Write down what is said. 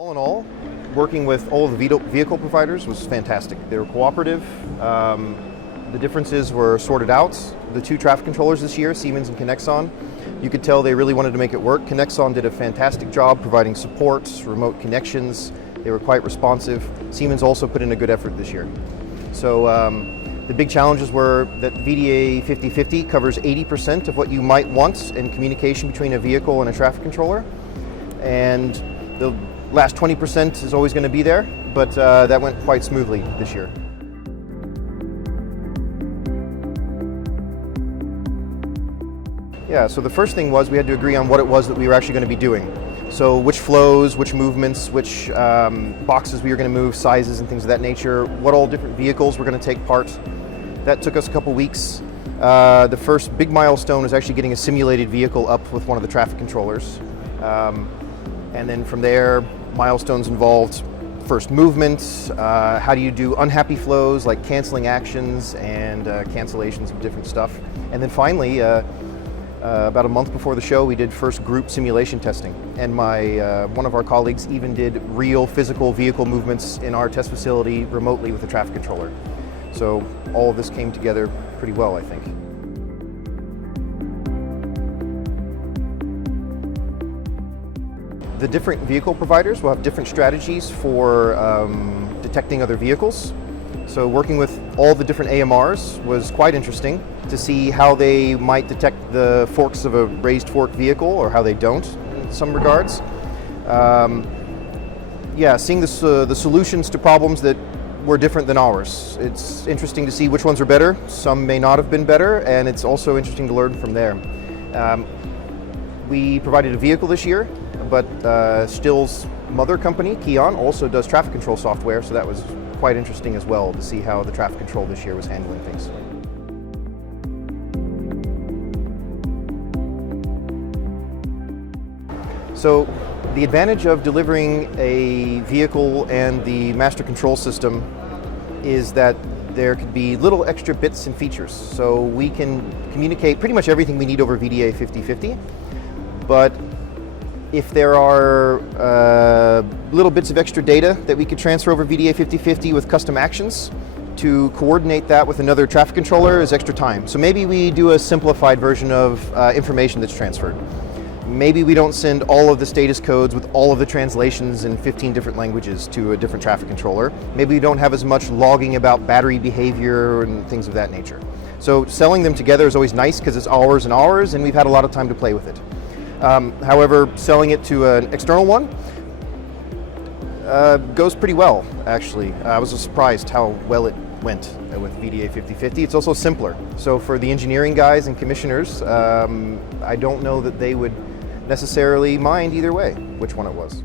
All in all, working with all of the vehicle providers was fantastic. They were cooperative. The differences were sorted out. The two traffic controllers this year, Siemens and KINEXON, you could tell they really wanted to make it work. KINEXON did a fantastic job providing support, remote connections. They were quite responsive. Siemens also put in a good effort this year. So the big challenges were that VDA 5050 covers 80% of what you might want in communication between a vehicle and a traffic controller. And the last 20% is always going to be there, but that went quite smoothly this year. Yeah, so the first thing was we had to agree on what it was that we were actually going to be doing. So which flows, which movements, which boxes we were going to move, sizes and things of that nature, what all different vehicles were going to take part. That took us a couple weeks. The first big milestone was actually getting a simulated vehicle up with one of the traffic controllers. And then from there, milestones involved first movement, how do you do unhappy flows like canceling actions and cancellations of different stuff. And then finally, about a month before the show, we did first group simulation testing. And one of our colleagues even did real physical vehicle movements in our test facility remotely with a traffic controller. So all of this came together pretty well, I think. The different vehicle providers will have different strategies for detecting other vehicles. So working with all the different AMRs was quite interesting to see how they might detect the forks of a raised fork vehicle or how they don't in some regards. Yeah, seeing the solutions to problems that were different than ours. It's interesting to see which ones are better. Some may not have been better, and it's also interesting to learn from there. We provided a vehicle this year, but STILL's mother company, KION, also does traffic control software, so that was quite interesting as well to see how the traffic control this year was handling things. So the advantage of delivering a vehicle and the master control system is that there could be little extra bits and features. So we can communicate pretty much everything we need over VDA 5050, but if there are little bits of extra data that we could transfer over VDA 5050 with custom actions, to coordinate that with another traffic controller is extra time. So maybe we do a simplified version of information that's transferred. Maybe we don't send all of the status codes with all of the translations in 15 different languages to a different traffic controller. Maybe we don't have as much logging about battery behavior and things of that nature. So selling them together is always nice because it's hours and hours, and we've had a lot of time to play with it. However, selling it to an external one goes pretty well, actually. I was surprised how well it went with VDA 5050. It's also simpler. So for the engineering guys and commissioners, I don't know that they would necessarily mind either way which one it was.